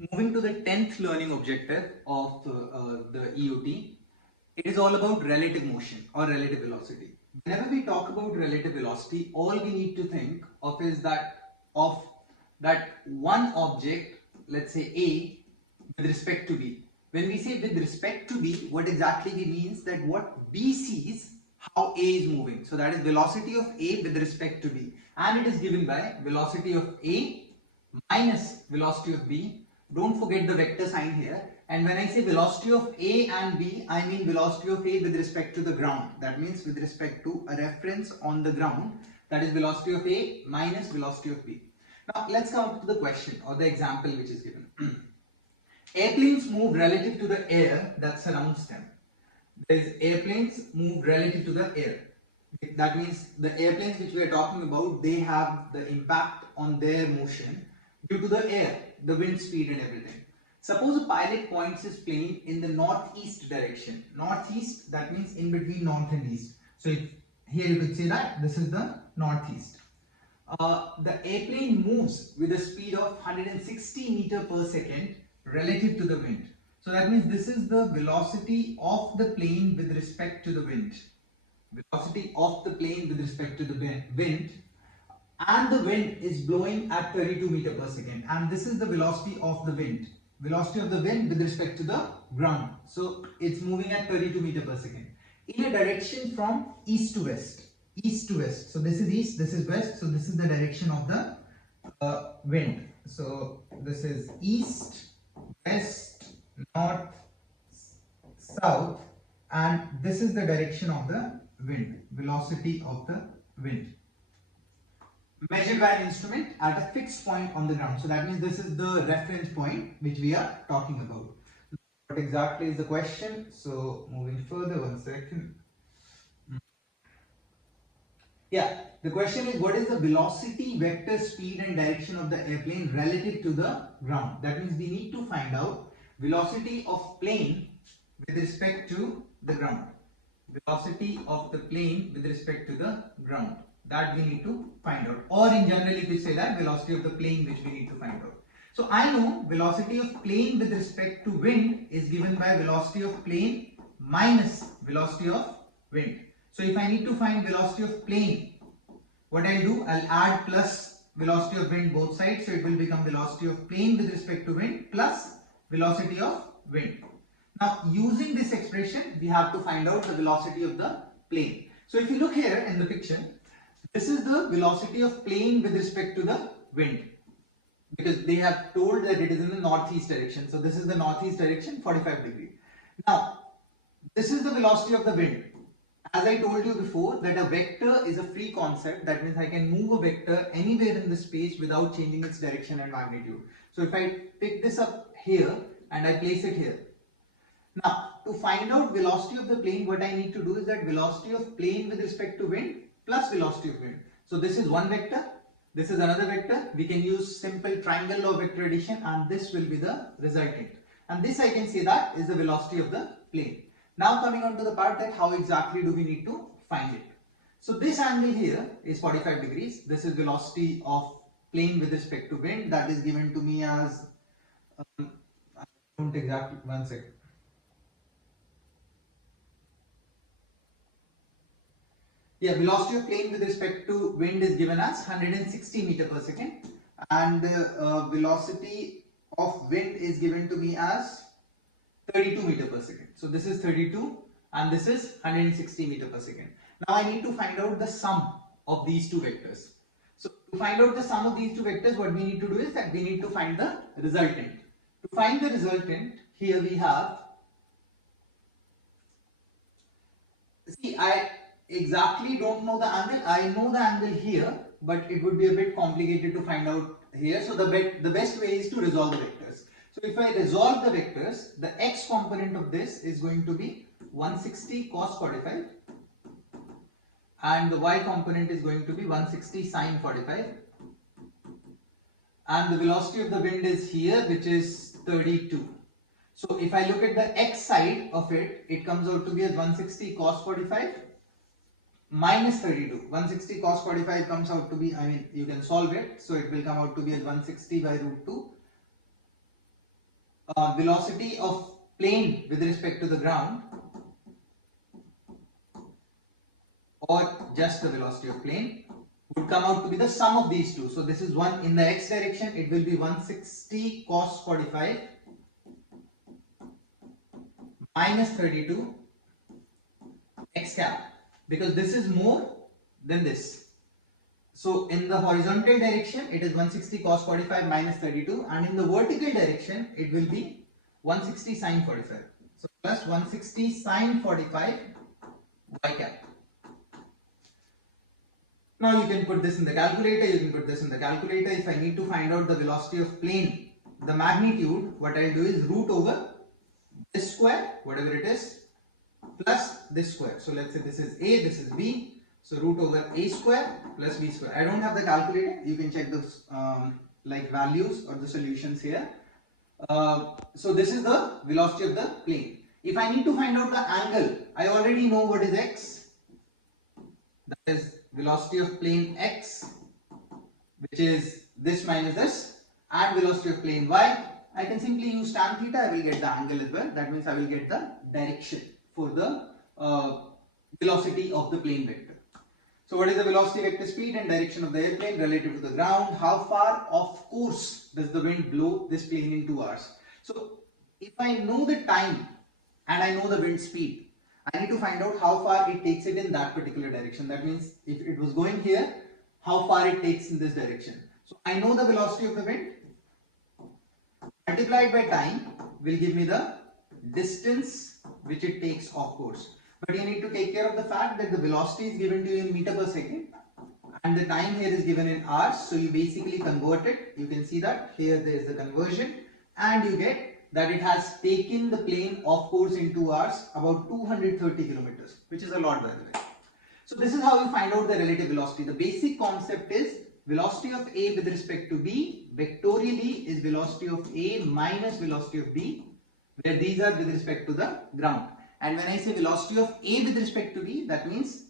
Moving to the 10th learning objective of the EOT, it is all about relative motion or relative velocity. Whenever we talk about relative velocity, all we need to think of is that one object, let's say A, with respect to B. When we say with respect to B, what exactly we means that what B sees how A is moving. So that is velocity of A with respect to B, and it is given by velocity of A minus velocity of B. Don't forget the vector sign here. And when I say velocity of A and B, I mean velocity of A with respect to the ground. That means with respect to a reference on the ground. That is velocity of A minus velocity of B. Now let's come to the question or the example which is given. Airplanes move relative to the air that surrounds them. There's airplanes move relative to the air. That means the airplanes which we are talking about, they have the impact on their motion due to the air, the wind speed and everything. Suppose a pilot points his plane in the northeast direction. Northeast, that means in between north and east. So here you could say that this is the northeast. The airplane moves with a speed of 160 meter per second relative to the wind. So that means this is the velocity of the plane with respect to the wind. Velocity of the plane with respect to the wind, and the wind is blowing at 32 meter per second, and this is the velocity of the wind with respect to the ground. So it's moving at 32 meter per second in a direction from east to west. So this is east, this is west, so this is the direction of the wind. So this is east, west, north, south, and this is the direction of the wind, velocity of the wind, measured by an instrument at a fixed point on the ground. So that means this is the reference point which we are talking about. What exactly is the question? So moving further, one second. Yeah, the question is, what is the velocity, vector, speed and direction of the airplane relative to the ground? That means we need to find out velocity of plane with respect to the ground. Velocity of the plane with respect to the ground. That we need to find out. Or in general, if we say that velocity of the plane which we need to find out. So I know velocity of plane with respect to wind is given by velocity of plane minus velocity of wind. So if I need to find velocity of plane, what I'll do, I'll add plus velocity of wind both sides. So it will become velocity of plane with respect to wind plus velocity of wind. Now using this expression, we have to find out the velocity of the plane. So if you look here in the picture, this is the velocity of plane with respect to the wind, because they have told that it is in the northeast direction. So this is the northeast direction, 45 degree. Now this is the velocity of the wind. As I told you before, that a vector is a free concept. That means I can move a vector anywhere in the space without changing its direction and magnitude. So if I pick this up here and I place it here. Now to find out velocity of the plane, what I need to do is that velocity of plane with respect to wind plus velocity of wind. So this is one vector, this is another vector. We can use simple triangle law vector addition, and this will be the resultant. And this I can say that is the velocity of the plane. Now coming on to the part that how exactly do we need to find it. So this angle here is 45 degrees. This is velocity of plane with respect to wind. That is given to me as, I don't exactly, one second. Yeah, velocity of plane with respect to wind is given as 160 meter per second, and velocity of wind is given to me as 32 meter per second. So this is 32 and this is 160 meter per second. Now I need to find out the sum of these two vectors. So to find out the sum of these two vectors, what we need to do is that we need to find the resultant. To find the resultant, here we have, see, I exactly don't know the angle. I know the angle here, but it would be a bit complicated to find out here. So the best way is to resolve the vectors. So if I resolve the vectors, the x component of this is going to be 160 cos 45, and the y component is going to be 160 sin 45, and the velocity of the wind is here, which is 32. So if I look at the x side of it, it comes out to be as 160 cos 45 minus 32. 160 cos 45 comes out to be, I mean, you can solve it. So it will come out to be as 160 by root 2 velocity of plane with respect to the ground, or just the velocity of plane, would come out to be the sum of these two. So this is one in the x direction, it will be 160 cos 45 minus 32 x cap, because this is more than this. So in the horizontal direction it is 160 cos 45 minus 32, and in the vertical direction it will be 160 sin 45. So plus 160 sin 45 y cap. Now you can put this in the calculator, you can put this in the calculator. If I need to find out the velocity of plane, the magnitude, what I'll do is root over this square, whatever it is, plus this square. So let's say this is A, this is B. So root over A square plus B square. I don't have the calculator, you can check those like values or the solutions here. So this is the velocity of the plane. If I need to find out the angle, I already know what is x. That is velocity of plane x, which is this minus this, and velocity of plane y. I can simply use tan theta, I will get the angle as well. That means I will get the direction for the velocity of the plane vector. So what is the velocity, vector, speed and direction of the airplane relative to the ground? How far off course does the wind blow this plane in 2 hours? So if I know the time and I know the wind speed, I need to find out how far it takes it in that particular direction. That means if it was going here, how far it takes in this direction. So I know the velocity of the wind multiplied by time will give me the distance which it takes off course. But you need to take care of the fact that the velocity is given to you in meter per second and the time here is given in hours. So you basically convert it. You can see that here there is the conversion, and you get that it has taken the plane off course in 2 hours, about 230 kilometers, which is a lot, by the way. So this is how you find out the relative velocity. The basic concept is velocity of A with respect to B vectorially is velocity of A minus velocity of B, where these are with respect to the ground. And when I say velocity of A with respect to B, that means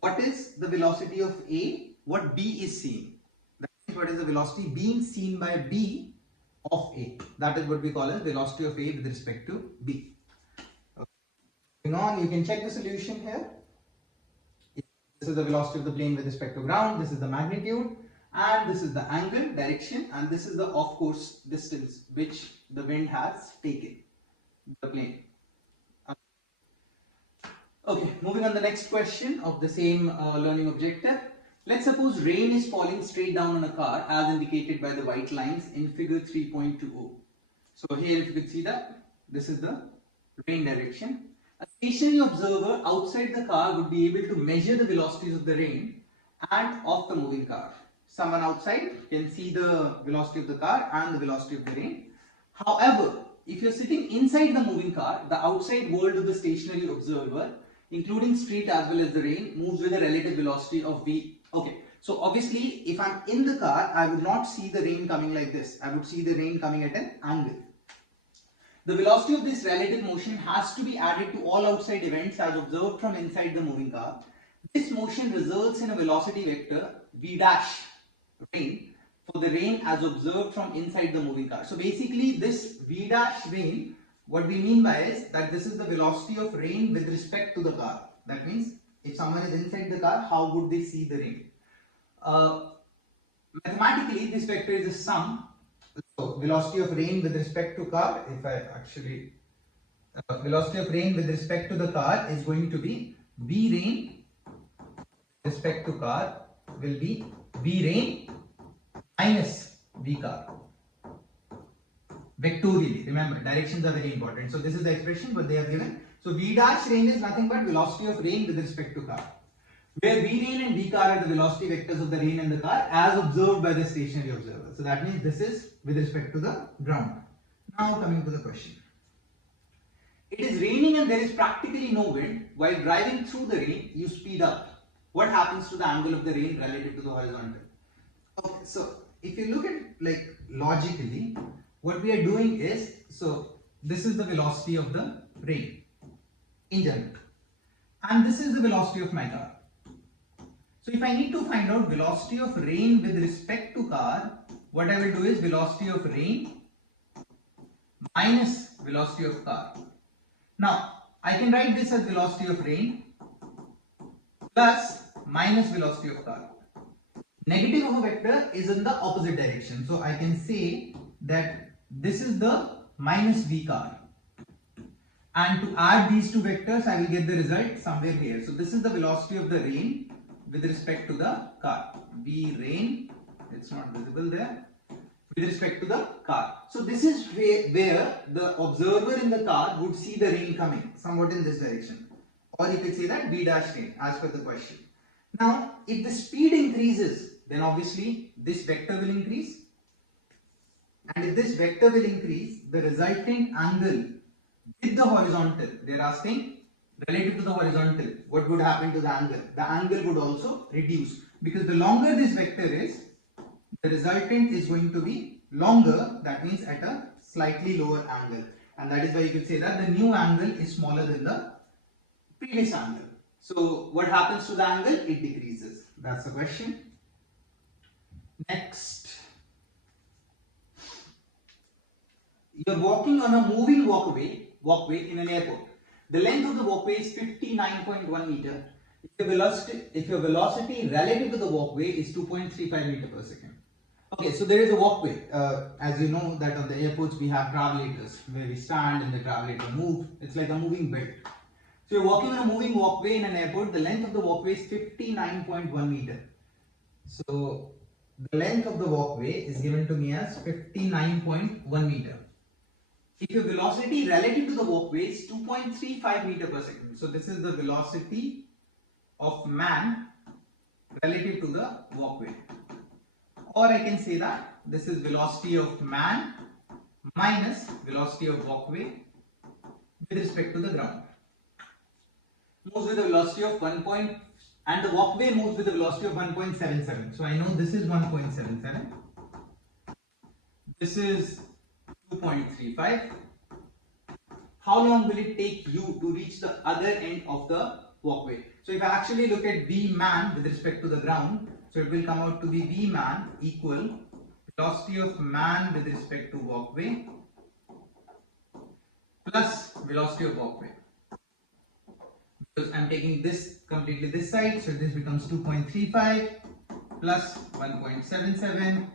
what is the velocity of A, what B is seeing. That means what is the velocity being seen by B of A. That is what we call as velocity of A with respect to B. Moving on, you can check the solution here. This is the velocity of the plane with respect to ground, this is the magnitude, and this is the angle, direction, and this is the off course distance which the wind has taken the plane. Okay, moving on the next question of the same learning objective. Let's suppose rain is falling straight down on a car as indicated by the white lines in figure 3.20. So here if you could see that, this is the rain direction. A stationary observer outside the car would be able to measure the velocities of the rain and of the moving car. Someone outside can see the velocity of the car and the velocity of the rain. However, if you're sitting inside the moving car, the outside world of the stationary observer, including street as well as the rain, moves with a relative velocity of v. Okay, so obviously if I'm in the car, I would not see the rain coming like this. I would see the rain coming at an angle. The velocity of this relative motion has to be added to all outside events as observed from inside the moving car. This motion results in a velocity vector v dash rain for the rain as observed from inside the moving car. So basically this v dash rain, what we mean by is that this is the velocity of rain with respect to the car. That means if someone is inside the car, how would they see the rain? Mathematically, this vector is a sum. So velocity of rain with respect to car, if I actually, velocity of rain with respect to the car is going to be v rain with respect to car will be v rain minus v car. Vectorially, remember directions are very important. So this is the expression what they have given. So v dash rain is nothing but velocity of rain with respect to car, where v rain and v car are the velocity vectors of the rain and the car as observed by the stationary observer. So that means this is with respect to the ground. Now coming to the question. It is raining and there is practically no wind. While driving through the rain, you speed up. What happens to the angle of the rain relative to the horizontal? Okay, so if you look at like logically, what we are doing is, so this is the velocity of the rain in general, and this is the velocity of my car. So if I need to find out velocity of rain with respect to car, what I will do is velocity of rain minus velocity of car. Now, I can write this as velocity of rain plus minus velocity of car. Negative of a vector is in the opposite direction. So I can say that this is the minus v car. And to add these two vectors, I will get the result somewhere here. So this is the velocity of the rain with respect to the car. V rain, it's not visible there, with respect to the car. So this is where the observer in the car would see the rain coming, somewhat in this direction. Or you could say that V dash rain, as per the question. Now, if the speed increases, then obviously this vector will increase. And if this vector will increase, the resultant angle with the horizontal, they are asking relative to the horizontal, what would happen to the angle? The angle would also reduce, because the longer this vector is, the resultant is going to be longer, that means at a slightly lower angle. And that is why you could say that the new angle is smaller than the previous angle. So what happens to the angle? It decreases. That's the question. Next. You're walking on a moving walkway in an airport. The length of the walkway is 59.1 meter. If your velocity relative to the walkway is 2.35 meter per second. Okay, so there is a walkway. As you know that on the airports we have travelators where we stand and the travelator move. It's like a moving belt. So you're walking on a moving walkway in an airport. The length of the walkway is 59.1 meter. So the length of the walkway is given to me as 59.1 meter. If your velocity relative to the walkway is 2.35 meter per second. So this is the velocity of man relative to the walkway. Or I can say that this is velocity of man minus velocity of walkway with respect to the ground. Moves with a velocity of 1. And the walkway moves with a velocity of 1.77. So I know this is 1.77. This is 2.35. How long will it take you to reach the other end of the walkway? So if I actually look at V man with respect to the ground, so it will come out to be V man equal velocity of man with respect to walkway plus velocity of walkway. Because I'm taking this completely this side, so this becomes 2.35 plus 1.77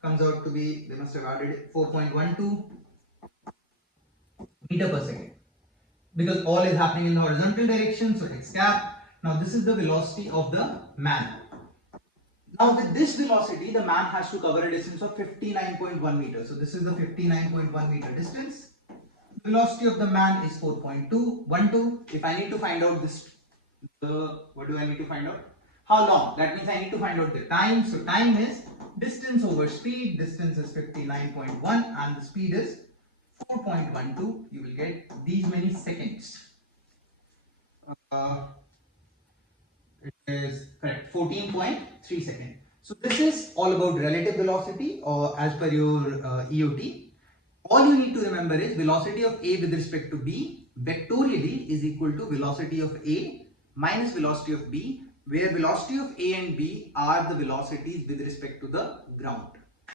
comes out to be, they must have added 4.12 meter per second. Because all is happening in the horizontal direction, so x cap. Now this is the velocity of the man. Now with this velocity, the man has to cover a distance of 59.1 meters. So this is the 59.1 meter distance. Velocity of the man is 4.212. If I need to find out this, what do I need to find out? How long? That means I need to find out the time. So time is distance over speed. Distance is 59.1 and the speed is 4.12. You will get these many seconds. It is correct, 14.3 seconds. So this is all about relative velocity or as per your EOT. All you need to remember is velocity of A with respect to B vectorially is equal to velocity of A minus velocity of B, where velocity of A and B are the velocities with respect to the ground.